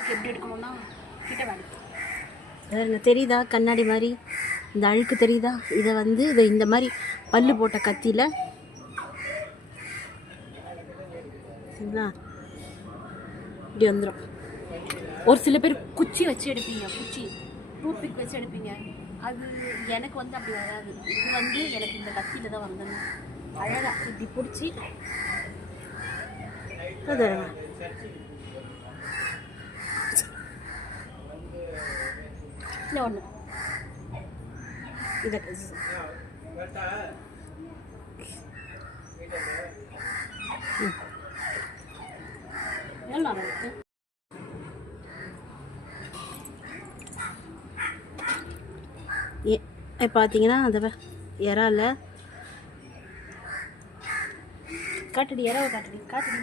அழுக்கு எப்படி எடுக்கணும்னா கிட்ட வேறு தெரியுதா கண்ணாடி மாதிரி இந்த அழுக்கு தெரியுதா? இதை வந்து இதை இந்த மாதிரி பல்லு போட்ட கத்தியில் சரிங்களா இப்படி வந்துடும். ஒரு சில பேர் குச்சி வச்சு எடுப்பீங்க, குச்சி டூத்பிக் வச்சு எடுப்பீங்க. அது எனக்கு வந்து அப்படி வராது. இது வந்து எனக்கு இந்த கத்தியில் தான் வந்துடணும். அழகாக இப்படி பிடிச்சி இல்லை ஒன்று இதை நல்லா இருக்கு. பார்த்தீங்கன்னா அதை இறால காட்டுடி, இறாவை காட்டுடி, காட்டுடி.